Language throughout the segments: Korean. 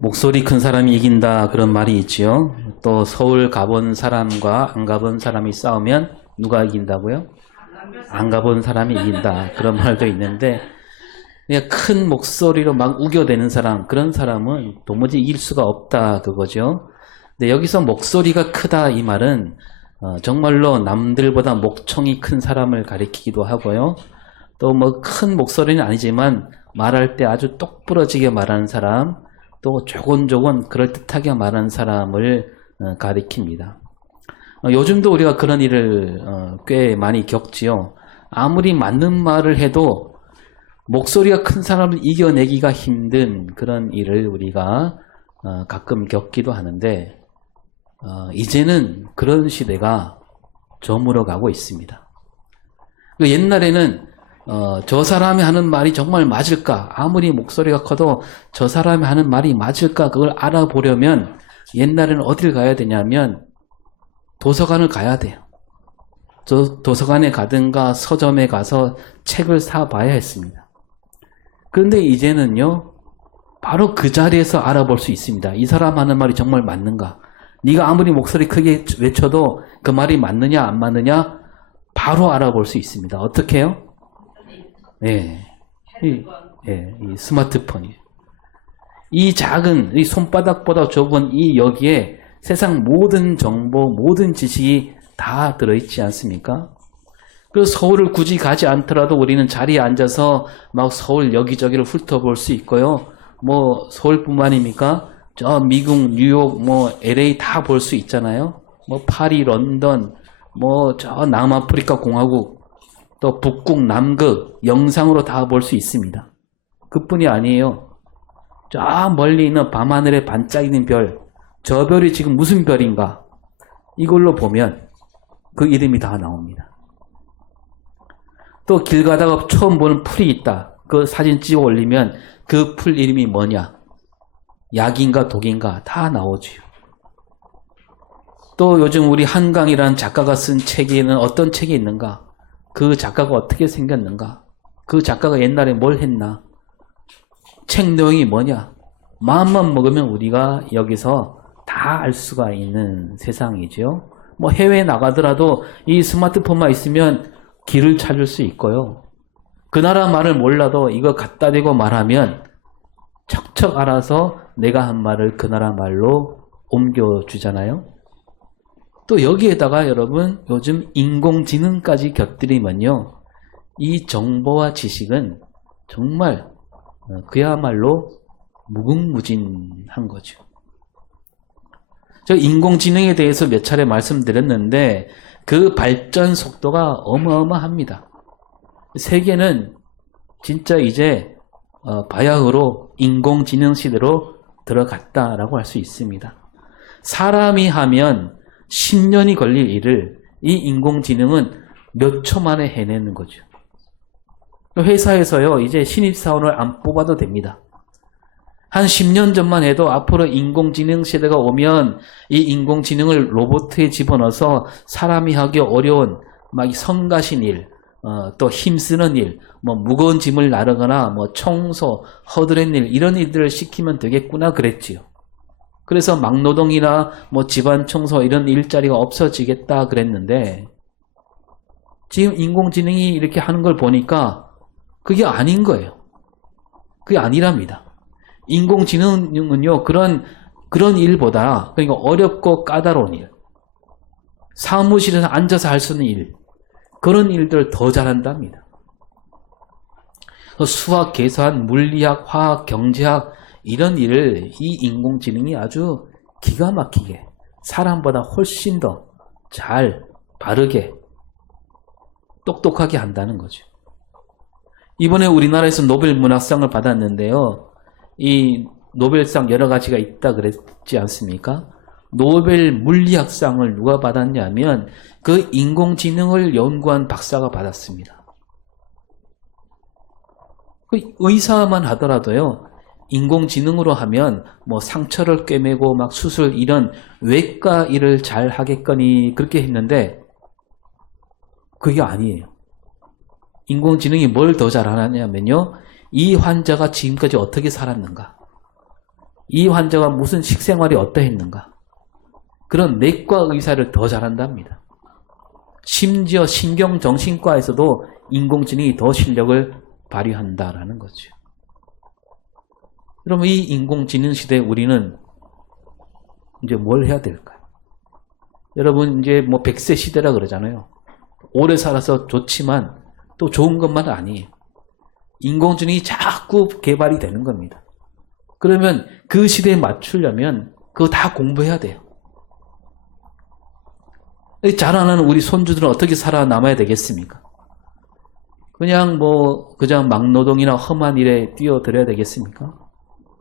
목소리 큰 사람이 이긴다 그런 말이 있지요. 또 서울 가본 사람과 안 가본 사람이 싸우면 누가 이긴다고요? 안 가본 사람이 이긴다 그런 말도 있는데, 그냥 큰 목소리로 막 우겨대는 사람, 그런 사람은 도무지 이길 수가 없다 그거죠. 근데 여기서 목소리가 크다 이 말은 정말로 남들보다 목청이 큰 사람을 가리키기도 하고요. 또 뭐 큰 목소리는 아니지만 말할 때 아주 똑부러지게 말하는 사람, 또 조곤조곤 그럴듯하게 말하는 사람을 가리킵니다. 요즘도 우리가 그런 일을 꽤 많이 겪지요. 아무리 맞는 말을 해도 목소리가 큰 사람을 이겨내기가 힘든 그런 일을 우리가 가끔 겪기도 하는데, 이제는 그런 시대가 저물어 가고 있습니다. 옛날에는 저 사람이 하는 말이 정말 맞을까? 아무리 목소리가 커도 저 사람이 하는 말이 맞을까? 그걸 알아보려면 옛날에는 어딜 가야 되냐면 도서관을 가야 돼요. 도서관에 가든가 서점에 가서 책을 사봐야 했습니다. 그런데 이제는요, 바로 그 자리에서 알아볼 수 있습니다. 이 사람 하는 말이 정말 맞는가? 네가 아무리 목소리 크게 외쳐도 그 말이 맞느냐 안 맞느냐 바로 알아볼 수 있습니다. 어떻게 해요? 네. 이 스마트폰이에요. 이 작은, 이 손바닥보다 좁은 이 여기에 세상 모든 정보, 모든 지식이 다 들어있지 않습니까? 그래서 서울을 굳이 가지 않더라도 우리는 자리에 앉아서 막 서울 여기저기를 훑어볼 수 있고요. 뭐 서울뿐만입니까? 저 미국, 뉴욕, 뭐 LA 다 볼 수 있잖아요. 뭐 파리, 런던, 뭐 저 남아프리카 공화국, 또 북극, 남극 영상으로 다 볼 수 있습니다. 그뿐이 아니에요. 저 멀리 있는 밤하늘에 반짝이는 별, 저 별이 지금 무슨 별인가? 이걸로 보면 그 이름이 다 나옵니다. 또 길 가다가 처음 보는 풀이 있다. 그 사진 찍어 올리면 그 풀 이름이 뭐냐? 약인가 독인가 다 나오지요. 또 요즘 우리 한강이라는 작가가 쓴 책에는 어떤 책이 있는가? 그 작가가 어떻게 생겼는가? 그 작가가 옛날에 뭘 했나? 책 내용이 뭐냐? 마음만 먹으면 우리가 여기서 다 알 수가 있는 세상이죠. 뭐 해외에 나가더라도 이 스마트폰만 있으면 길을 찾을 수 있고요. 그 나라 말을 몰라도 이거 갖다 대고 말하면 척척 알아서 내가 한 말을 그 나라 말로 옮겨주잖아요. 또 여기에다가 여러분 요즘 인공지능까지 곁들이면요, 이 정보와 지식은 정말 그야말로 무궁무진한 거죠. 저 인공지능에 대해서 몇 차례 말씀드렸는데 그 발전 속도가 어마어마합니다. 세계는 진짜 이제 바야흐로 인공지능 시대로 들어갔다라고 할 수 있습니다. 사람이 하면 10년이 걸릴 일을 이 인공지능은 몇 초 만에 해내는 거죠. 회사에서요, 이제 신입사원을 안 뽑아도 됩니다. 한 10년 전만 해도 앞으로 인공지능 시대가 오면 이 인공지능을 로봇에 집어넣어서 사람이 하기 어려운 막 성가신 일, 또 힘쓰는 일, 뭐 무거운 짐을 나르거나 뭐 청소, 허드렛 일, 이런 일들을 시키면 되겠구나 그랬지요. 그래서 막노동이나 뭐 집안 청소 이런 일자리가 없어지겠다 그랬는데, 지금 인공지능이 이렇게 하는 걸 보니까 그게 아닌 거예요. 그게 아니랍니다. 인공지능은요, 그런 일보다, 그러니까 어렵고 까다로운 일, 사무실에서 앉아서 할 수 있는 일, 그런 일들을 더 잘한답니다. 수학, 계산, 물리학, 화학, 경제학 이런 일을 이 인공지능이 아주 기가 막히게 사람보다 훨씬 더 잘, 바르게, 똑똑하게 한다는 거죠. 이번에 우리나라에서 노벨 문학상을 받았는데요. 이 노벨상 여러 가지가 있다 그랬지 않습니까? 노벨 물리학상을 누가 받았냐면 그 인공지능을 연구한 박사가 받았습니다. 그 의사만 하더라도요, 인공지능으로 하면 뭐 상처를 꿰매고 막 수술 이런 외과 일을 잘 하겠거니 그렇게 했는데 그게 아니에요. 인공지능이 뭘 더 잘하냐면요, 이 환자가 지금까지 어떻게 살았는가? 이 환자가 무슨 식생활이 어떠했는가? 그런 내과 의사를 더 잘한답니다. 심지어 신경정신과에서도 인공지능이 더 실력을 발휘한다라는 거죠. 그럼 이 인공지능 시대에 우리는 이제 뭘 해야 될까요? 여러분 이제 뭐 100세 시대라 그러잖아요. 오래 살아서 좋지만 또 좋은 것만 아니에요. 인공지능이 자꾸 개발이 되는 겁니다. 그러면 그 시대에 맞추려면 그거 다 공부해야 돼요. 자라나는 우리 손주들은 어떻게 살아남아야 되겠습니까? 그냥 막노동이나 험한 일에 뛰어들어야 되겠습니까?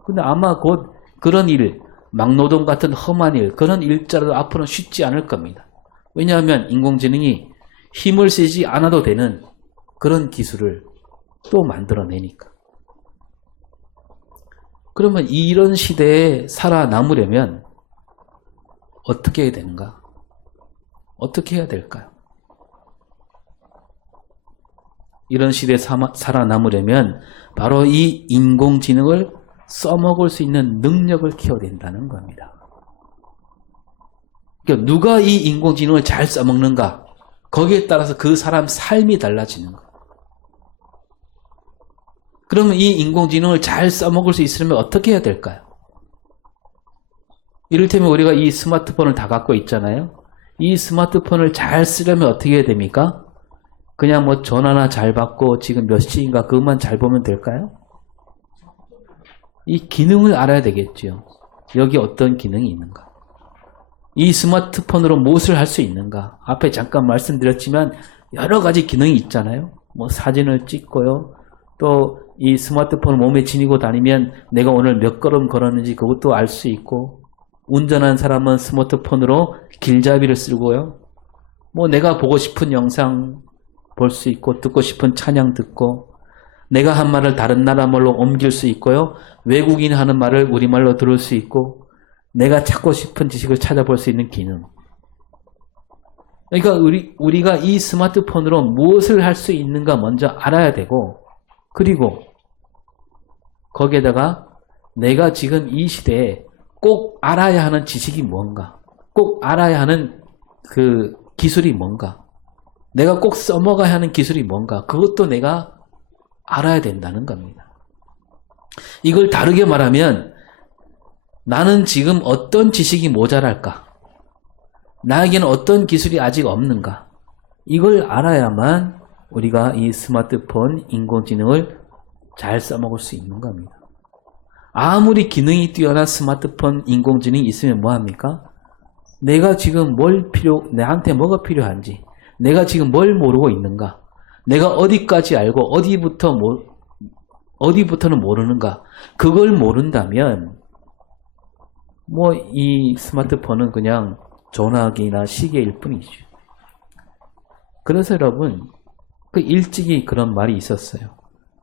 근데 아마 곧 그런 일, 막노동 같은 험한 일, 그런 일자리도 앞으로는 쉽지 않을 겁니다. 왜냐하면 인공지능이 힘을 쓰지 않아도 되는 그런 기술을 또 만들어내니까. 그러면 이런 시대에 살아남으려면 어떻게 해야 되는가? 어떻게 해야 될까요? 이런 시대에 살아남으려면 바로 이 인공지능을 써먹을 수 있는 능력을 키워야 된다는 겁니다. 그러니까 누가 이 인공지능을 잘 써먹는가? 거기에 따라서 그 사람 삶이 달라지는 거예요. 그러면 이 인공지능을 잘 써먹을 수 있으려면 어떻게 해야 될까요? 이를테면 우리가 이 스마트폰을 다 갖고 있잖아요. 이 스마트폰을 잘 쓰려면 어떻게 해야 됩니까? 그냥 전화나 잘 받고 지금 몇 시인가 그것만 잘 보면 될까요? 이 기능을 알아야 되겠죠. 여기 어떤 기능이 있는가? 이 스마트폰으로 무엇을 할 수 있는가? 앞에 잠깐 말씀드렸지만 여러 가지 기능이 있잖아요. 사진을 찍고요. 또 이 스마트폰을 몸에 지니고 다니면 내가 오늘 몇 걸음 걸었는지 그것도 알 수 있고, 운전하는 사람은 스마트폰으로 길잡이를 쓰고요. 내가 보고 싶은 영상 볼 수 있고, 듣고 싶은 찬양 듣고, 내가 한 말을 다른 나라 말로 옮길 수 있고요. 외국인이 하는 말을 우리말로 들을 수 있고, 내가 찾고 싶은 지식을 찾아볼 수 있는 기능. 그러니까 우리가 이 스마트폰으로 무엇을 할 수 있는가 먼저 알아야 되고, 그리고 거기에다가 내가 지금 이 시대에 꼭 알아야 하는 지식이 뭔가, 꼭 알아야 하는 그 기술이 뭔가, 내가 꼭 써먹어야 하는 기술이 뭔가, 그것도 내가 알아야 된다는 겁니다. 이걸 다르게 말하면 나는 지금 어떤 지식이 모자랄까? 나에게는 어떤 기술이 아직 없는가? 이걸 알아야만 우리가 이 스마트폰, 인공지능을 잘 써먹을 수 있는 겁니다. 아무리 기능이 뛰어난 스마트폰, 인공지능이 있으면 뭐합니까? 내가 지금 내한테 뭐가 필요한지, 내가 지금 뭘 모르고 있는가, 내가 어디까지 알고 어디부터는 모르는가, 그걸 모른다면 이 스마트폰은 그냥 전화기나 시계일 뿐이죠. 그래서 여러분, 일찍이 그런 말이 있었어요.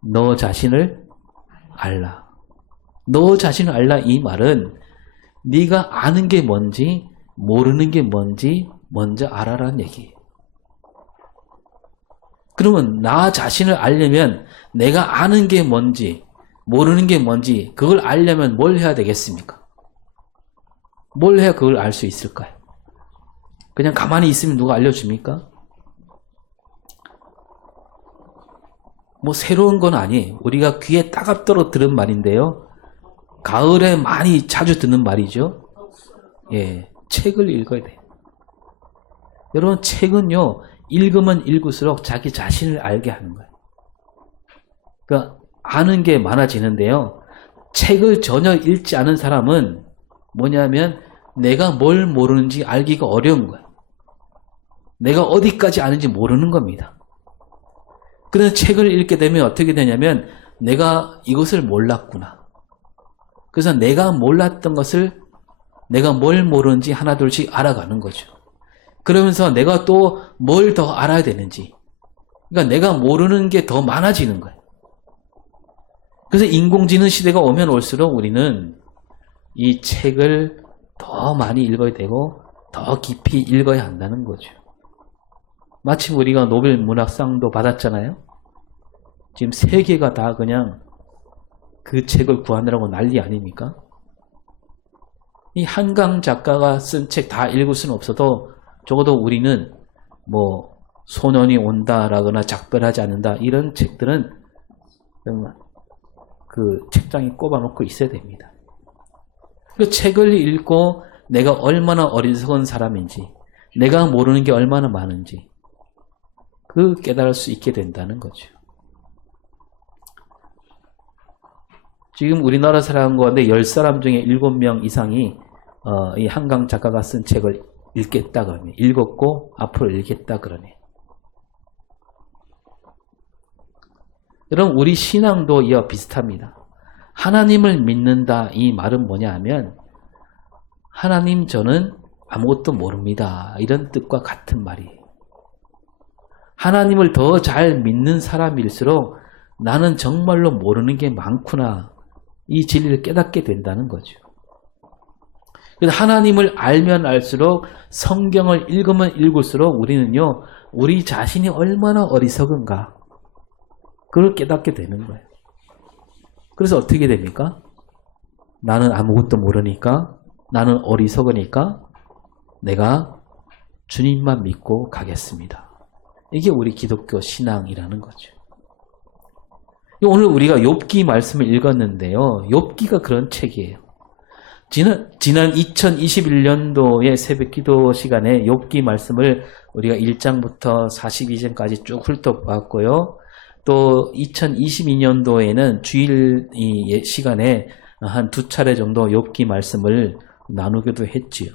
너 자신을 알라. 너 자신을 알라, 이 말은 네가 아는 게 뭔지 모르는 게 뭔지 먼저 알아라는 얘기예요. 그러면 나 자신을 알려면 내가 아는 게 뭔지 모르는 게 뭔지 그걸 알려면 뭘 해야 되겠습니까? 뭘 해야 그걸 알 수 있을까요? 그냥 가만히 있으면 누가 알려줍니까? 새로운 건 아니에요. 우리가 귀에 따갑도록 들은 말인데요. 가을에 자주 듣는 말이죠. 예, 책을 읽어야 돼요. 여러분, 책은요, 읽으면 읽을수록 자기 자신을 알게 하는 거예요. 그러니까 아는 게 많아지는데요. 책을 전혀 읽지 않은 사람은 뭐냐면 내가 뭘 모르는지 알기가 어려운 거예요. 내가 어디까지 아는지 모르는 겁니다. 그래서 책을 읽게 되면 어떻게 되냐면 내가 이것을 몰랐구나. 그래서 내가 몰랐던 것을 내가 뭘 모르는지 하나둘씩 알아가는 거죠. 그러면서 내가 또 뭘 더 알아야 되는지, 그러니까 내가 모르는 게 더 많아지는 거예요. 그래서 인공지능 시대가 오면 올수록 우리는 이 책을 더 많이 읽어야 되고 더 깊이 읽어야 한다는 거죠. 마침 우리가 노벨 문학상도 받았잖아요. 지금 세계가 다 그냥 그 책을 구하느라고 난리 아닙니까? 이 한강 작가가 쓴 책 다 읽을 수는 없어도 적어도 우리는 뭐 소년이 온다라거나 작별하지 않는다 이런 책들은 그 책장에 꼽아놓고 있어야 됩니다. 그 책을 읽고 내가 얼마나 어리석은 사람인지 내가 모르는 게 얼마나 많은지 그 깨달을 수 있게 된다는 거죠. 지금 우리나라 사람 가운데 10사람 중에 7명 이상이 이 한강 작가가 쓴 책을 읽겠다 그러네. 읽었고 앞으로 읽겠다 그러네. 여러분 우리 신앙도 이와 비슷합니다. 하나님을 믿는다 이 말은 뭐냐 하면 하나님 저는 아무것도 모릅니다. 이런 뜻과 같은 말이에요. 하나님을 더 잘 믿는 사람일수록 나는 정말로 모르는 게 많구나. 이 진리를 깨닫게 된다는 거죠. 그래서 하나님을 알면 알수록 성경을 읽으면 읽을수록 우리는요. 우리 자신이 얼마나 어리석은가. 그걸 깨닫게 되는 거예요. 그래서 어떻게 됩니까? 나는 아무것도 모르니까 나는 어리석으니까 내가 주님만 믿고 가겠습니다. 이게 우리 기독교 신앙이라는 거죠. 오늘 우리가 욥기 말씀을 읽었는데요. 욥기가 그런 책이에요. 지난 2021년도의 새벽기도 시간에 욥기 말씀을 우리가 1장부터 42장까지 쭉 훑어봤고요. 또 2022년도에는 주일 시간에 한 2차례 정도 욥기 말씀을 나누기도 했지요.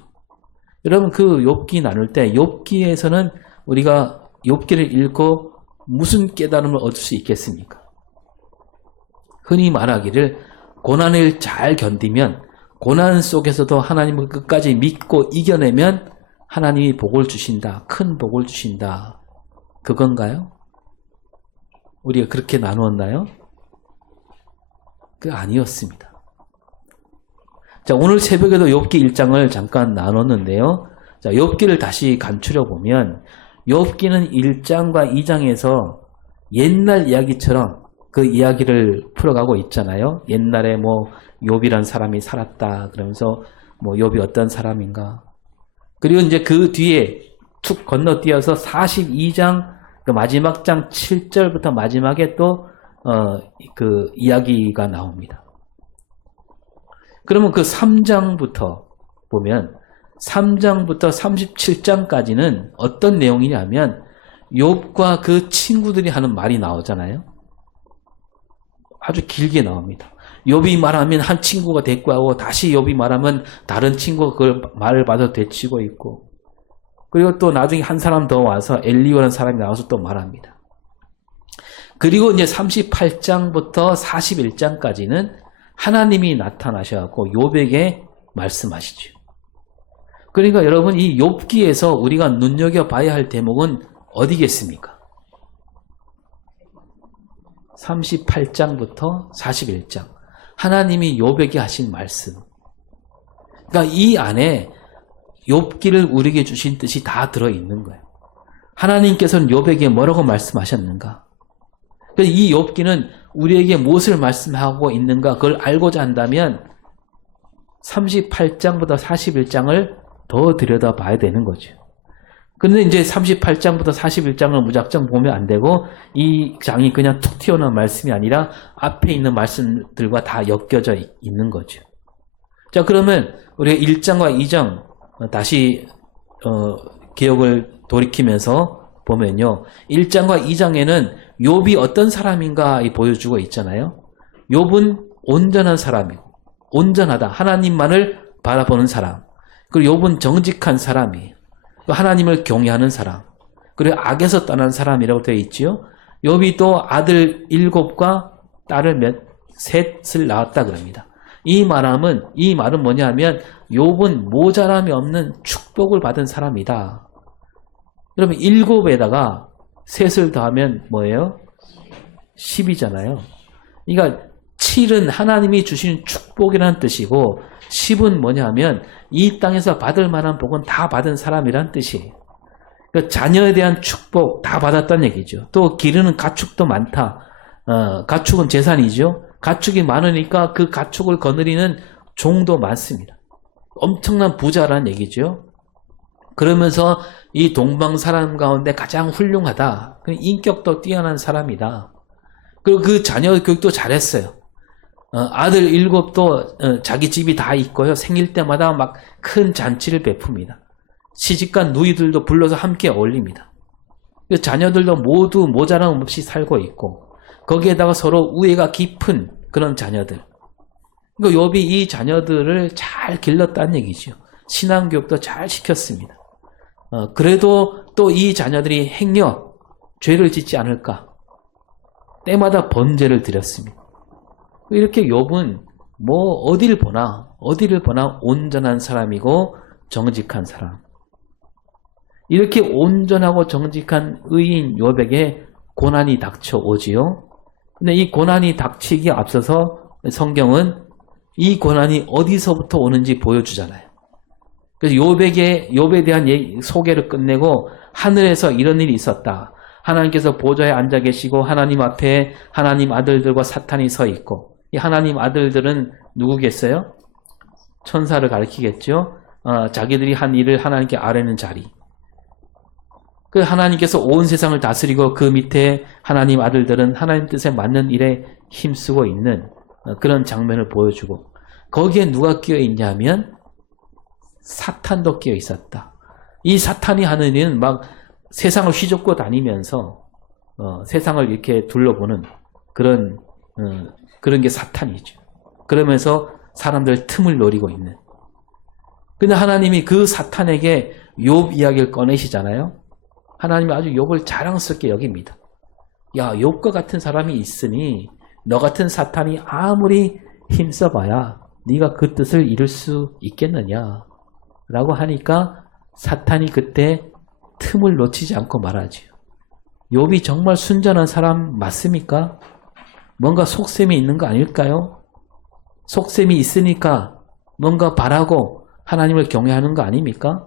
여러분 그 욥기 나눌 때 욥기에서는 우리가 욥기를 읽고 무슨 깨달음을 얻을 수 있겠습니까? 흔히 말하기를 고난을 잘 견디면 고난 속에서도 하나님을 끝까지 믿고 이겨내면 하나님이 복을 주신다. 큰 복을 주신다. 그건가요? 우리가 그렇게 나누었나요? 그게 아니었습니다. 자, 오늘 새벽에도 욥기 1장을 잠깐 나눴는데요. 자, 욥기를 다시 간추려 보면 욥기는 1장과 2장에서 옛날 이야기처럼 그 이야기를 풀어가고 있잖아요. 옛날에 뭐 욥이란 사람이 살았다 그러면서 뭐 욥이 어떤 사람인가. 그리고 이제 그 뒤에 툭 건너뛰어서 42장 그 마지막 장 7절부터 마지막에 또 그 이야기가 나옵니다. 그러면 그 3장부터 보면 3장부터 37장까지는 어떤 내용이냐면 욥과 그 친구들이 하는 말이 나오잖아요. 아주 길게 나옵니다. 욥이 말하면 한 친구가 대꾸하고 다시 욥이 말하면 다른 친구가 그걸 말을 받아 되치고 있고 그리고 또 나중에 한 사람 더 와서 엘리오라는 사람이 나와서 또 말합니다. 그리고 이제 38장부터 41장까지는 하나님이 나타나셔서 욥에게 말씀하시죠. 그러니까 여러분 이 욥기에서 우리가 눈여겨봐야 할 대목은 어디겠습니까? 38장부터 41장 하나님이 욥에게 하신 말씀. 그러니까 이 안에 욥기를 우리에게 주신 뜻이 다 들어있는 거예요. 하나님께서는 욥에게 뭐라고 말씀하셨는가? 그래서 이 욥기는 우리에게 무엇을 말씀하고 있는가 그걸 알고자 한다면 38장부터 41장을 더 들여다봐야 되는 거죠. 그런데 이제 38장부터 41장을 무작정 보면 안 되고 이 장이 그냥 툭 튀어나온 말씀이 아니라 앞에 있는 말씀들과 다 엮여져 있는 거죠. 자, 그러면 우리가 1장과 2장 다시 기억을 돌이키면서 보면요. 1장과 2장에는 욥이 어떤 사람인가 보여주고 있잖아요. 욥은 온전한 사람이고 온전하다. 하나님만을 바라보는 사람. 그리고 욥은 정직한 사람이에요. 하나님을 경외하는 사람. 그리고 악에서 떠난 사람이라고 되어 있지요. 욥이 또 아들 7과 딸을 셋을 낳았다 그럽니다. 이 말은 뭐냐면 욥은 모자람이 없는 축복을 받은 사람이다. 그러면 7에다가 셋을 더하면 뭐예요? 10이잖아요. 그러니까 7은 하나님이 주신 축복이라는 뜻이고 10은 뭐냐면 이 땅에서 받을 만한 복은 다 받은 사람이란 뜻이에요. 그러니까 자녀에 대한 축복 다 받았다는 얘기죠. 또 기르는 가축도 많다. 가축은 재산이죠. 가축이 많으니까 그 가축을 거느리는 종도 많습니다. 엄청난 부자라는 얘기죠. 그러면서 이 동방 사람 가운데 가장 훌륭하다. 인격도 뛰어난 사람이다. 그리고 그 자녀 교육도 잘했어요. 아들 7도 자기 집이 다 있고요. 생일 때마다 막 큰 잔치를 베풉니다. 시집간 누이들도 불러서 함께 어울립니다. 자녀들도 모두 모자람 없이 살고 있고 거기에다가 서로 우애가 깊은 그런 자녀들. 그러니까 욥이 이 자녀들을 잘 길렀다는 얘기죠. 신앙교육도 잘 시켰습니다. 그래도 또 이 자녀들이 행여 죄를 짓지 않을까. 때마다 번제를 드렸습니다. 이렇게 욥은 뭐 어디를 보나 온전한 사람이고 정직한 사람. 이렇게 온전하고 정직한 의인 욥에게 고난이 닥쳐오지요. 근데 이 고난이 닥치기에 앞서서 성경은 이 고난이 어디서부터 오는지 보여주잖아요. 그래서 욥에 대한 소개를 끝내고 하늘에서 이런 일이 있었다. 하나님께서 보좌에 앉아 계시고 하나님 앞에 하나님 아들들과 사탄이 서 있고 이 하나님 아들들은 누구겠어요? 천사를 가리키겠죠. 자기들이 한 일을 하나님께 아뢰는 자리. 그 하나님께서 온 세상을 다스리고 그 밑에 하나님 아들들은 하나님 뜻에 맞는 일에 힘쓰고 있는 그런 장면을 보여주고 거기에 누가 끼어 있냐면 사탄도 끼어 있었다. 이 사탄이 하는 일은 막 세상을 휘젓고 다니면서 세상을 이렇게 둘러보는 그런 게 사탄이죠. 그러면서 사람들 틈을 노리고 있는. 근데 하나님이 그 사탄에게 욥 이야기를 꺼내시잖아요. 하나님이 아주 욥을 자랑스럽게 여깁니다. 야, 욥과 같은 사람이 있으니 너 같은 사탄이 아무리 힘써봐야 네가 그 뜻을 이룰 수 있겠느냐 라고 하니까 사탄이 그때 틈을 놓치지 않고 말하지요. 욥이 정말 순전한 사람 맞습니까? 뭔가 속셈이 있는 거 아닐까요? 속셈이 있으니까 뭔가 바라고 하나님을 경외하는 거 아닙니까?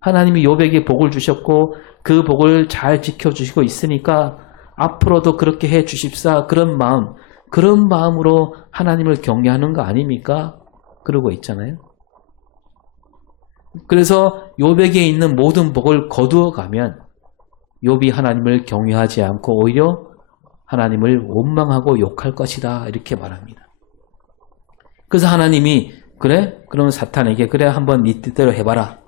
하나님이 욥에게 복을 주셨고 그 복을 잘 지켜주시고 있으니까 앞으로도 그렇게 해 주십사. 그런 마음으로 하나님을 경외하는 거 아닙니까? 그러고 있잖아요. 그래서 욥에게 있는 모든 복을 거두어 가면 욥이 하나님을 경외하지 않고 오히려 하나님을 원망하고 욕할 것이다. 이렇게 말합니다. 그래서 하나님이 그래? 그러면 사탄에게 그래 한번 네 뜻대로 해봐라.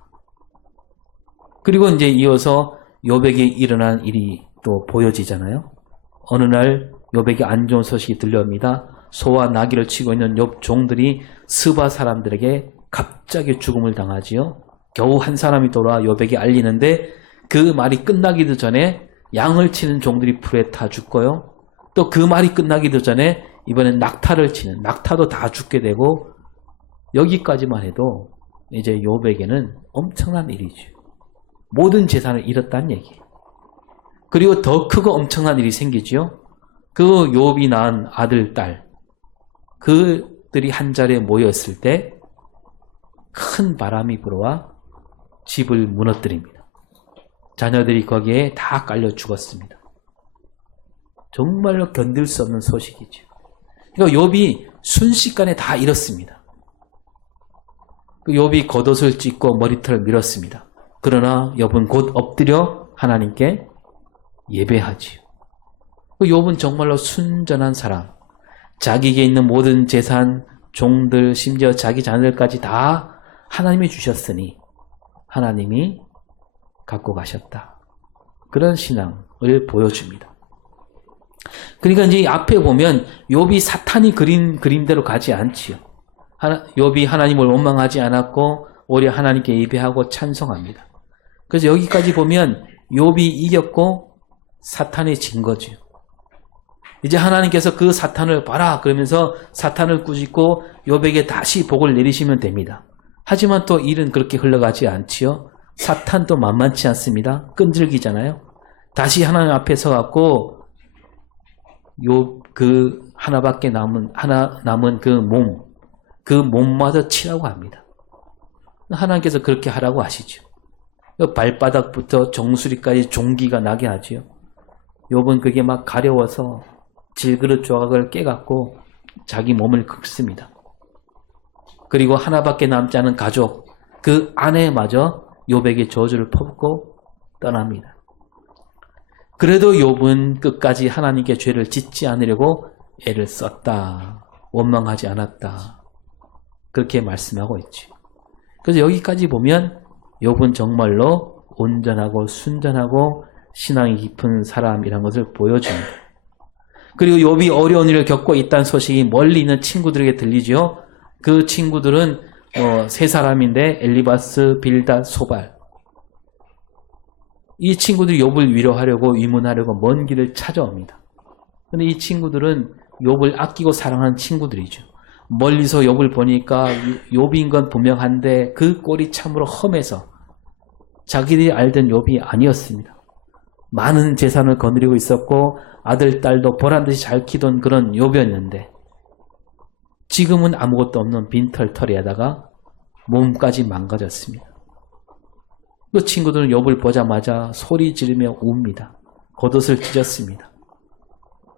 그리고 이제 이어서 욥에게 일어난 일이 또 보여지잖아요. 어느 날 욥에게 안 좋은 소식이 들려옵니다. 소와 나귀를 치고 있는 욥 종들이 스바 사람들에게 갑자기 죽음을 당하지요. 겨우 한 사람이 돌아와 욥에게 알리는데 그 말이 끝나기도 전에 양을 치는 종들이 불에 타 죽고요. 또 그 말이 끝나기도 전에 이번엔 낙타도 다 죽게 되고 여기까지만 해도 이제 욥에게는 엄청난 일이죠. 모든 재산을 잃었다는 얘기예요. 그리고 더 크고 엄청난 일이 생기죠. 그 욥이 낳은 아들, 딸 그들이 한 자리에 모였을 때 큰 바람이 불어와 집을 무너뜨립니다. 자녀들이 거기에 다 깔려 죽었습니다. 정말로 견딜 수 없는 소식이죠. 그러니까 욥이 순식간에 다 잃었습니다. 그 욥이 겉옷을 찢고 머리털을 밀었습니다. 그러나 욥은 곧 엎드려 하나님께 예배하지요. 그 욥은 정말로 순전한 사람, 자기에게 있는 모든 재산, 종들, 심지어 자기 자녀들까지 다 하나님이 주셨으니 하나님이 갖고 가셨다. 그런 신앙을 보여줍니다. 그러니까 이제 앞에 보면 욥이 사탄이 그린 그림대로 가지 않지요. 욥이 하나님을 원망하지 않았고 오히려 하나님께 예배하고 찬송합니다. 그래서 여기까지 보면 욥이 이겼고 사탄이 진 거죠. 이제 하나님께서 그 사탄을 봐라 그러면서 사탄을 꾸짖고 욥에게 다시 복을 내리시면 됩니다. 하지만 또 일은 그렇게 흘러가지 않지요. 사탄도 만만치 않습니다. 끈질기잖아요. 다시 하나님 앞에 서갖고 욥 그 하나밖에 남은 그 몸마저 치라고 합니다. 하나님께서 그렇게 하라고 하시죠. 발바닥부터 정수리까지 종기가 나게 하지요. 욥은 그게 막 가려워서 질그릇 조각을 깨갖고 자기 몸을 긁습니다. 그리고 하나밖에 남지 않은 가족, 그 아내마저 욥에게 저주를 퍼붓고 떠납니다. 그래도 욥은 끝까지 하나님께 죄를 짓지 않으려고 애를 썼다. 원망하지 않았다. 그렇게 말씀하고 있죠. 그래서 여기까지 보면 욥은 정말로 온전하고 순전하고 신앙이 깊은 사람이라는 것을 보여줍니다. 그리고 욥이 어려운 일을 겪고 있다는 소식이 멀리 있는 친구들에게 들리죠. 그 친구들은 세 사람인데 엘리바스, 빌닷, 소발. 이 친구들이 욥을 위로하려고 위문하려고 먼 길을 찾아옵니다. 그런데 이 친구들은 욥을 아끼고 사랑하는 친구들이죠. 멀리서 욥을 보니까 욥인 건 분명한데 그 꼴이 참으로 험해서 자기들이 알던 욥이 아니었습니다. 많은 재산을 거느리고 있었고 아들, 딸도 보란듯이 잘 키던 그런 욥이었는데 지금은 아무것도 없는 빈털터리에다가 몸까지 망가졌습니다. 그 친구들은 욥을 보자마자 소리 지르며 웁니다. 겉옷을 찢었습니다.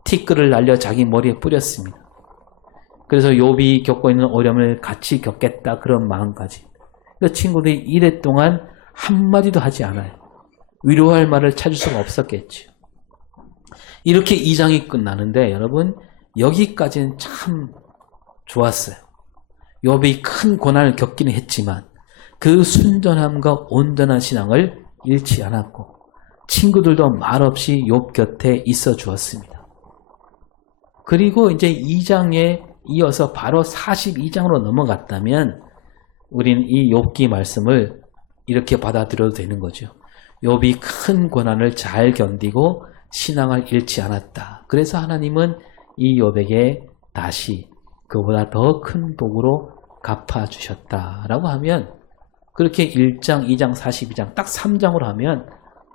티끌을 날려 자기 머리에 뿌렸습니다. 그래서 욥이 겪고 있는 어려움을 같이 겪겠다 그런 마음까지. 그 친구들이 이래 동안 한마디도 하지 않아요. 위로할 말을 찾을 수가 없었겠죠. 이렇게 2장이 끝나는데 여러분 여기까지는 참 좋았어요. 욥이 큰 고난을 겪기는 했지만 그 순전함과 온전한 신앙을 잃지 않았고 친구들도 말없이 욥 곁에 있어 주었습니다. 그리고 이제 2장에 이어서 바로 42장으로 넘어갔다면 우리는 이 욥기 말씀을 이렇게 받아들여도 되는 거죠. 욥이 큰 고난을 잘 견디고 신앙을 잃지 않았다. 그래서 하나님은 이 욥에게 다시 그보다 더 큰 복으로 갚아주셨다라고 하면 그렇게 1장, 2장, 42장 딱 3장으로 하면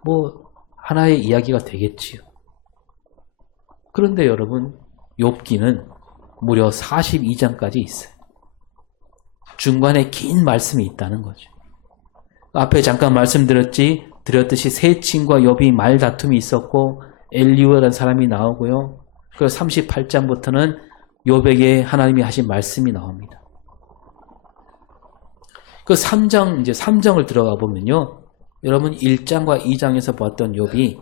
뭐 하나의 이야기가 되겠지요. 그런데 여러분 욥기는 무려 42장까지 있어요. 중간에 긴 말씀이 있다는 거죠. 앞에 잠깐 말씀드렸듯이 세 친구와 욥이 말다툼이 있었고 엘리후라는 사람이 나오고요. 그리고 38장부터는 욥에게 하나님이 하신 말씀이 나옵니다. 그 3장, 이제 3장을 들어가 보면요. 여러분 1장과 2장에서 봤던 욥이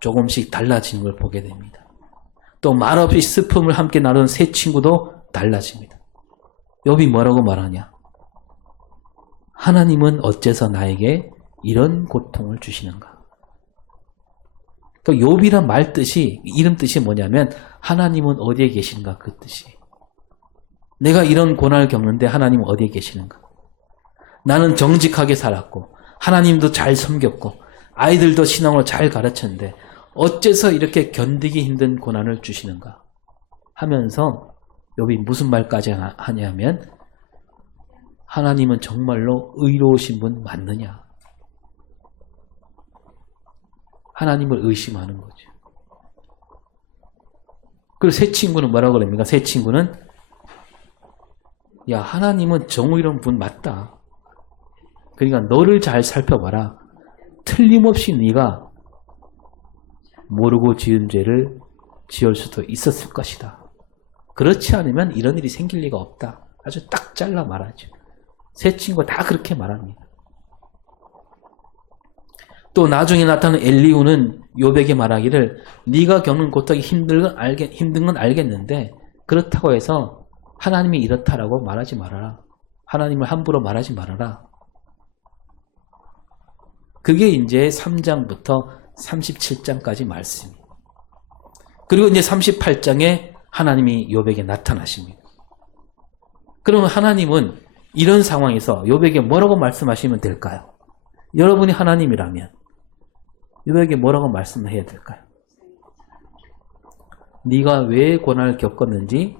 조금씩 달라지는 걸 보게 됩니다. 또 말없이 슬픔을 함께 나눈 세 친구도 달라집니다. 욥이 뭐라고 말하냐? 하나님은 어째서 나에게 이런 고통을 주시는가? 또 욥이란 말 뜻이 이름 뜻이 뭐냐면 하나님은 어디에 계신가 그 뜻이. 내가 이런 고난을 겪는데 하나님은 어디에 계시는가? 나는 정직하게 살았고 하나님도 잘 섬겼고 아이들도 신앙으로 잘 가르쳤는데 어째서 이렇게 견디기 힘든 고난을 주시는가 하면서 욥이 무슨 말까지 하냐면 하나님은 정말로 의로우신 분 맞느냐? 하나님을 의심하는 거죠. 그리고 세 친구는 뭐라고 그럽니까? 세 친구는 야 하나님은 정의로운 분 맞다. 그러니까 너를 잘 살펴봐라. 틀림없이 네가 모르고 지은 죄를 지을 수도 있었을 것이다. 그렇지 않으면 이런 일이 생길 리가 없다. 아주 딱 잘라 말하죠. 세 친구가 다 그렇게 말합니다. 또 나중에 나타난 엘리후는 욥에게 말하기를 네가 겪는 고통이 힘든 건 알겠는데 그렇다고 해서 하나님이 이렇다라고 말하지 말아라. 하나님을 함부로 말하지 말아라. 그게 이제 3장부터 37장까지 말씀입니다. 그리고 이제 38장에 하나님이 욥에게 나타나십니다. 그러면 하나님은 이런 상황에서 욥에게 뭐라고 말씀하시면 될까요? 여러분이 하나님이라면 욥에게 뭐라고 말씀해야 될까요? 네가 왜 고난을 겪었는지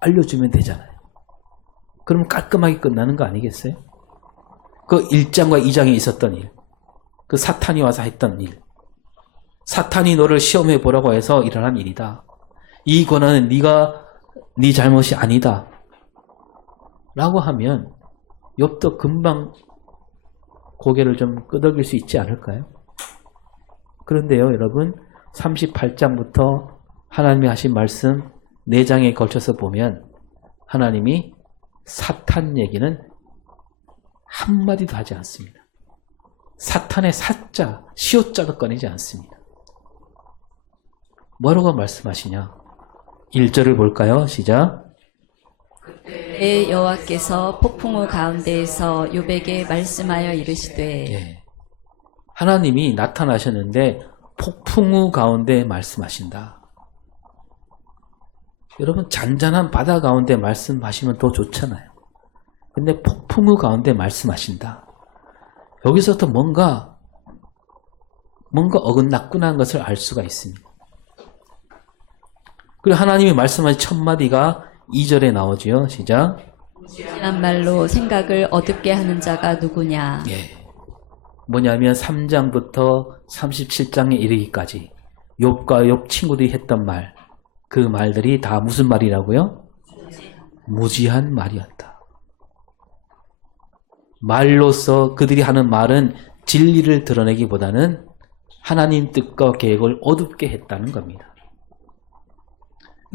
알려주면 되잖아요. 그럼 깔끔하게 끝나는 거 아니겠어요? 그 1장과 2장에 있었던 일, 그 사탄이 와서 했던 일, 사탄이 너를 시험해 보라고 해서 일어난 일이다. 이 고난은 네 잘못이 아니다. 라고 하면 욥도 금방 고개를 좀 끄덕일 수 있지 않을까요? 그런데요, 여러분 38장부터 하나님이 하신 말씀 4장에 걸쳐서 보면 하나님이 사탄 얘기는 한마디도 하지 않습니다. 사탄의 사자, 시옷자도 꺼내지 않습니다. 뭐라고 말씀하시냐? 1절을 볼까요? 시작. 그때 여호와께서 폭풍우 가운데에서 욥에게 말씀하여 이르시되 예. 하나님이 나타나셨는데 폭풍우 가운데 말씀하신다. 여러분 잔잔한 바다 가운데 말씀하시면 더 좋잖아요. 근데 폭풍우 가운데 말씀하신다. 여기서부터 뭔가 어긋났구나 하는 것을 알 수가 있습니다. 그리고 하나님이 말씀하신 첫 마디가 2절에 나오지요. 시작. 무지한 말로 생각을 어둡게 하는 자가 누구냐. 예. 뭐냐면 3장부터 37장에 이르기까지 욥과 욥 친구들이 했던 말, 그 말들이 다 무슨 말이라고요? 무지한 말이었다. 말로서 그들이 하는 말은 진리를 드러내기보다는 하나님 뜻과 계획을 어둡게 했다는 겁니다.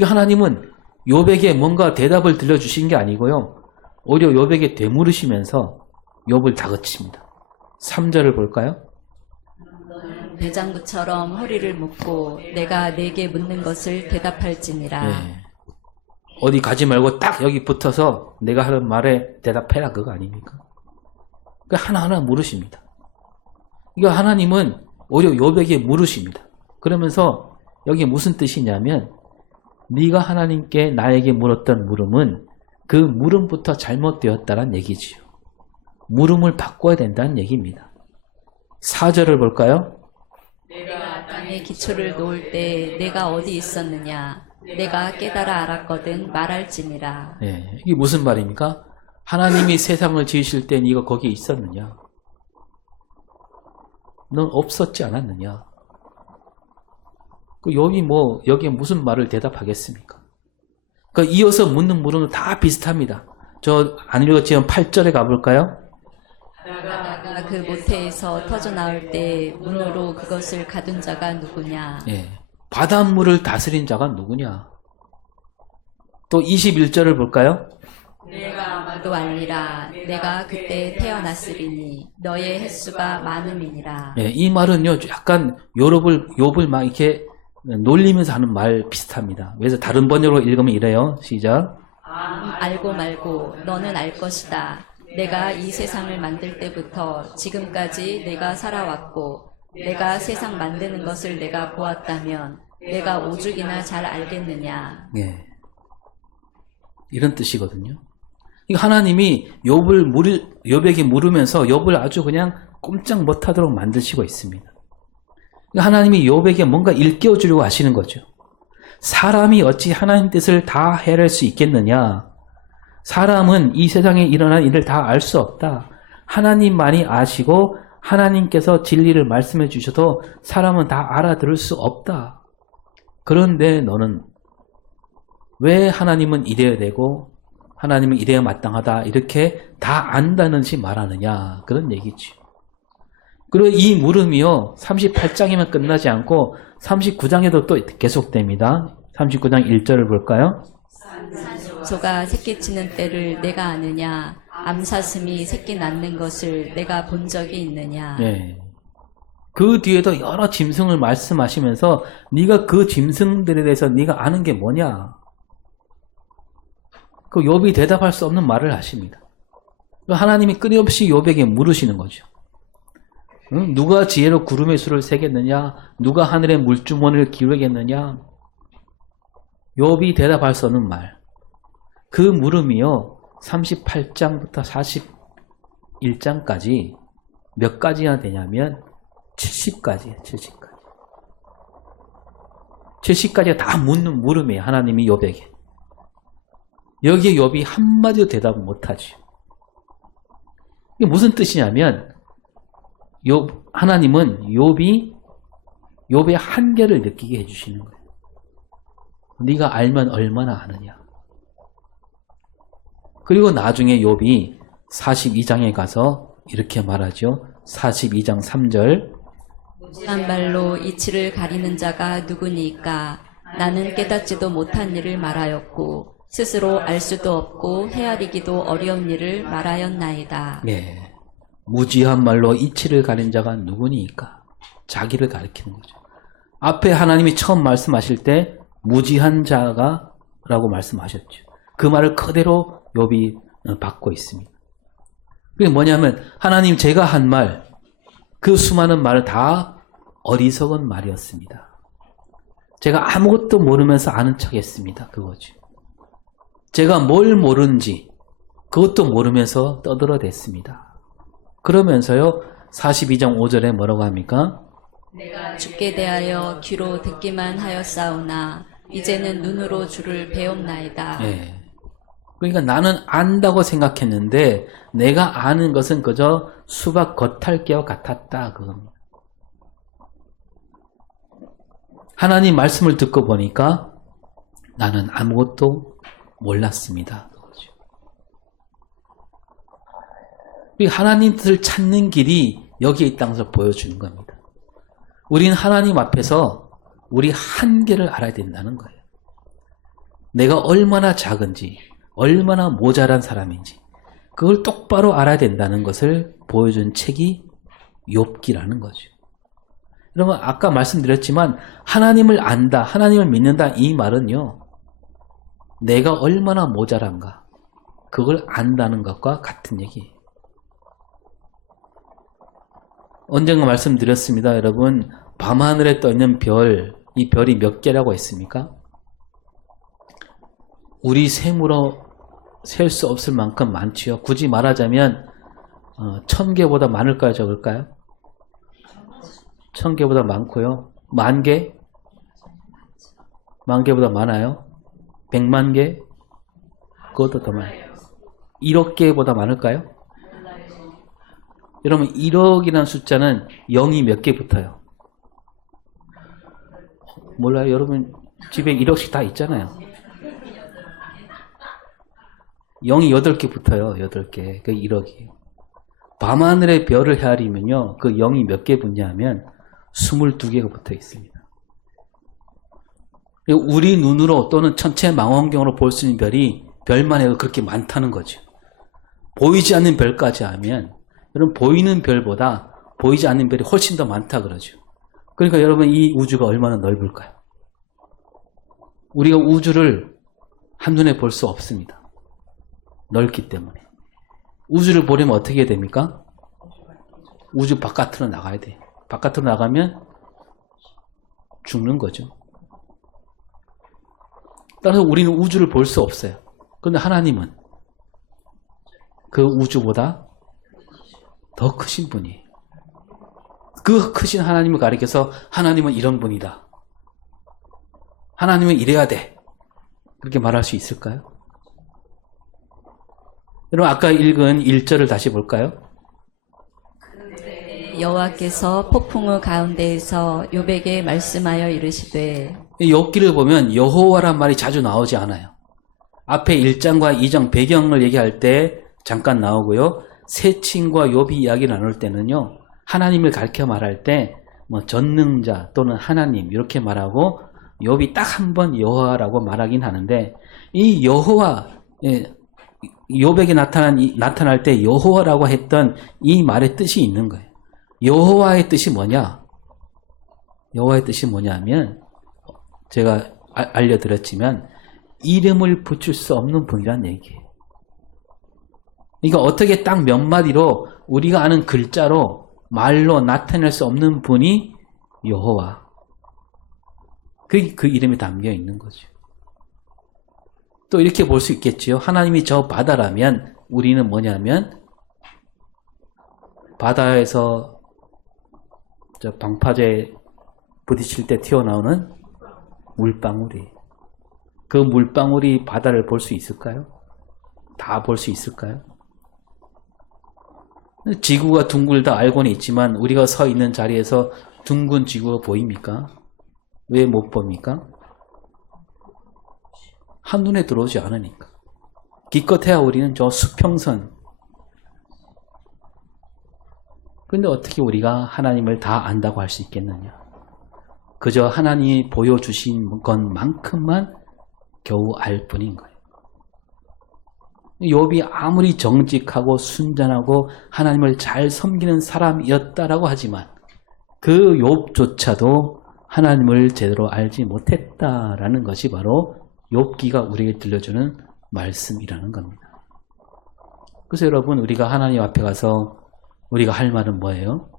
하나님은 욥에게 뭔가 대답을 들려주신 게 아니고요. 오히려 욥에게 되물으시면서 욥을 다그칩니다. 3절을 볼까요? 대장부처럼 허리를 묶고 내가 내게 묻는 것을 대답할지니라. 네. 어디 가지 말고 딱 여기 붙어서 내가 하는 말에 대답해라 그거 아닙니까? 그러니까 하나하나 물으십니다. 이거 하나님은 오히려 욥에게 물으십니다. 그러면서 여기 무슨 뜻이냐면 네가 하나님께 나에게 물었던 물음은 그 물음부터 잘못되었다는 얘기지요. 물음을 바꿔야 된다는 얘기입니다. 4절을 볼까요? 내가 땅에 기초를 놓을 때 내가 어디 있었느냐. 내가 깨달아 알았거든 말할지니라. 네, 이게 무슨 말입니까? 하나님이 세상을 지으실 때 네가 거기에 있었느냐? 넌 없었지 않았느냐? 그 욥이 뭐 여기에 무슨 말을 대답하겠습니까? 그러니까 이어서 묻는 물음은 다 비슷합니다. 저 안 읽었지만 8절에 가볼까요? 바다가 그 모태에서 터져 나올 때 문으로 그것을 가둔 자가 누구냐. 예, 바닷물을 다스린 자가 누구냐? 또 21절을 볼까요? 내가 아마도 아니라 내가 그때 태어났으리니 너의 횟수가 많음이니라. 예, 이 말은요 약간 욥을 막 이렇게 놀리면서 하는 말 비슷합니다. 그래서 다른 번역으로 읽으면 이래요. 시작. 알고 말고 너는 알 것이다. 내가 이 세상을 만들 때부터 지금까지 내가 살아왔고 내가 세상 만드는 것을 내가 보았다면 내가 오죽이나 잘 알겠느냐. 예, 이런 뜻이거든요. 이거 하나님이 욥에게 물으면서 욥을 아주 그냥 꼼짝 못하도록 만드시고 있습니다. 하나님이 욥에게 뭔가 일깨워 주려고 하시는 거죠. 사람이 어찌 하나님 뜻을 다 해낼 수 있겠느냐? 사람은 이 세상에 일어난 일을 다 알 수 없다. 하나님만이 아시고 하나님께서 진리를 말씀해 주셔도 사람은 다 알아들을 수 없다. 그런데 너는 왜 하나님은 이래야 되고 하나님은 이래야 마땅하다 이렇게 다 안다는 듯이 말하느냐 그런 얘기죠. 그리고 이 물음이요 38장에만 끝나지 않고 39장에도 또 계속됩니다. 39장 1절을 볼까요? 소가 새끼 치는 때를 내가 아느냐. 암사슴이 새끼 낳는 것을 내가 본 적이 있느냐. 네. 그 뒤에도 여러 짐승을 말씀하시면서 네가 그 짐승들에 대해서 네가 아는 게 뭐냐. 그 욥이 대답할 수 없는 말을 하십니다. 하나님이 끊임없이 욥에게 물으시는 거죠. 응? 누가 지혜로 구름의 수를 세겠느냐? 누가 하늘의 물주머니를 기울이겠느냐? 욥이 대답할 수 없는 말. 그 물음이요 38장부터 41장까지 몇 가지나 되냐면 70가지예요. 70가지. 70가지가 다 묻는 물음이에요. 하나님이 욥에게. 여기에 욥이 한마디도 대답을 못하죠. 이게 무슨 뜻이냐면 하나님은 욥의 한계를 느끼게 해주시는 거예요. 네가 알면 얼마나 아느냐. 그리고 나중에 욥이 42장에 가서 이렇게 말하죠. 42장 3절. 무지한 말로 이치를 가리는 자가 누구니까. 나는 깨닫지도 못한 일을 말하였고 스스로 알 수도 없고 헤아리기도 어려운 일을 말하였나이다. 예. 무지한 말로 이치를 가린 자가 누구니까? 자기를 가리키는 거죠. 앞에 하나님이 처음 말씀하실 때 무지한 자가 라고 말씀하셨죠. 그 말을 그대로 욥이 받고 있습니다. 그게 뭐냐면 하나님 제가 한 말, 그 수많은 말은 다 어리석은 말이었습니다. 제가 아무것도 모르면서 아는 척했습니다. 그거죠. 제가 뭘 모르는지 그것도 모르면서 떠들어댔습니다. 그러면서요 42장 5절에 뭐라고 합니까? 내가 주께 대하여 귀로 듣기만 하였사오나 이제는 눈으로 주를 배웠나이다. 예. 그러니까 나는 안다고 생각했는데 내가 아는 것은 그저 수박 겉핥기와 같았다. 그겁니다. 하나님 말씀을 듣고 보니까 나는 아무것도 몰랐습니다. 하나님 뜻을 찾는 길이 여기에 있다는 것을 보여주는 겁니다. 우리는 하나님 앞에서 우리 한계를 알아야 된다는 거예요. 내가 얼마나 작은지, 얼마나 모자란 사람인지 그걸 똑바로 알아야 된다는 것을 보여준 책이 욥기라는 거죠. 여러분 아까 말씀드렸지만 하나님을 안다, 하나님을 믿는다 이 말은요. 내가 얼마나 모자란가 그걸 안다는 것과 같은 얘기예요. 언젠가 말씀드렸습니다. 여러분 밤하늘에 떠있는 별, 이 별이 몇 개라고 했습니까? 우리 셈으로 셀 수 없을 만큼 많지요. 굳이 말하자면 1000개보다 많을까요? 적을까요? 1000개보다 많고요. 10,000개? 10,000개보다 많아요? 100만 개? 그것도 더 많아요. 1억 개보다 많을까요? 여러분 1억이라는 숫자는 0이 몇 개 붙어요? 몰라요? 여러분 집에 1억씩 다 있잖아요. 0이 8개 붙어요. 8개. 그게 1억이에요. 밤하늘의 별을 헤아리면요. 그 0이 몇 개 붙냐 하면 22개가 붙어 있습니다. 우리 눈으로 또는 천체 망원경으로 볼 수 있는 별이 별만 해도 그렇게 많다는 거죠. 보이지 않는 별까지 하면 여러분 보이는 별보다 보이지 않는 별이 훨씬 더 많다 그러죠. 그러니까 여러분 이 우주가 얼마나 넓을까요? 우리가 우주를 한눈에 볼 수 없습니다. 넓기 때문에. 우주를 보려면 어떻게 해야 됩니까? 우주 바깥으로 나가야 돼요. 바깥으로 나가면 죽는 거죠. 따라서 우리는 우주를 볼 수 없어요. 그런데 하나님은 그 우주보다 더 크신 분이에요. 그 크신 하나님을 가리켜서 하나님은 이런 분이다. 하나님은 이래야 돼. 그렇게 말할 수 있을까요? 여러분 아까 읽은 1절을 다시 볼까요? 여호와께서 폭풍우 가운데에서 욥에게 말씀하여 이르시되 이 욥기를 보면 여호와란 말이 자주 나오지 않아요. 앞에 1장과 2장 배경을 얘기할 때 잠깐 나오고요. 세 친구와 욥이 이야기 나눌 때는요. 하나님을 가르쳐 말할 때 뭐 전능자 또는 하나님 이렇게 말하고 욥이 딱 한 번 여호와라고 말하긴 하는데 이 여호와 욥에게 나타날 때 여호와라고 했던 이 말의 뜻이 있는 거예요. 여호와의 뜻이 뭐냐? 여호와의 뜻이 뭐냐면 제가 알려드렸지만 이름을 붙일 수 없는 분이란 얘기예요. 그러니까 어떻게 딱 몇 마디로 우리가 아는 글자로 말로 나타낼 수 없는 분이 여호와. 그 이름이 담겨 있는 거죠. 또 이렇게 볼 수 있겠지요. 하나님이 저 바다라면 우리는 뭐냐면 바다에서 저 방파제 부딪힐 때 튀어나오는 물방울이. 그 물방울이 바다를 볼 수 있을까요? 다 볼 수 있을까요? 지구가 둥글다 알고는 있지만 우리가 서 있는 자리에서 둥근 지구가 보입니까? 왜 못 봅니까? 한눈에 들어오지 않으니까. 기껏해야 우리는 저 수평선. 그런데 어떻게 우리가 하나님을 다 안다고 할 수 있겠느냐? 그저 하나님이 보여주신 것만큼만 겨우 알 뿐인 거예요. 욥이 아무리 정직하고 순전하고 하나님을 잘 섬기는 사람이었다라고 하지만 그 욥조차도 하나님을 제대로 알지 못했다라는 것이 바로 욥기가 우리에게 들려주는 말씀이라는 겁니다. 그래서 여러분, 우리가 하나님 앞에 가서 우리가 할 말은 뭐예요?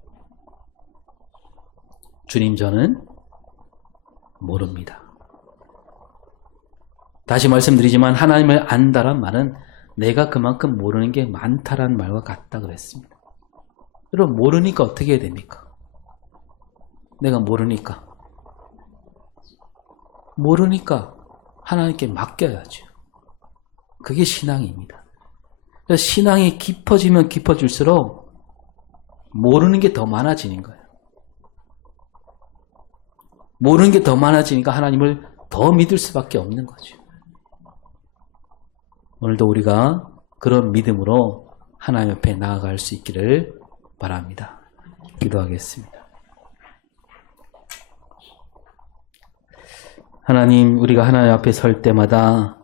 주님, 저는 모릅니다. 다시 말씀드리지만 하나님을 안다란 말은 내가 그만큼 모르는 게 많다란 말과 같다 그랬습니다. 여러분, 모르니까 어떻게 해야 됩니까? 내가 모르니까 하나님께 맡겨야죠. 그게 신앙입니다. 그래서 신앙이 깊어지면 깊어질수록 모르는 게 더 많아지는 거예요. 모르는 게 더 많아지니까 하나님을 더 믿을 수밖에 없는 거죠. 오늘도 우리가 그런 믿음으로 하나님 앞에 나아갈 수 있기를 바랍니다. 기도하겠습니다. 하나님, 우리가 하나님 앞에 설 때마다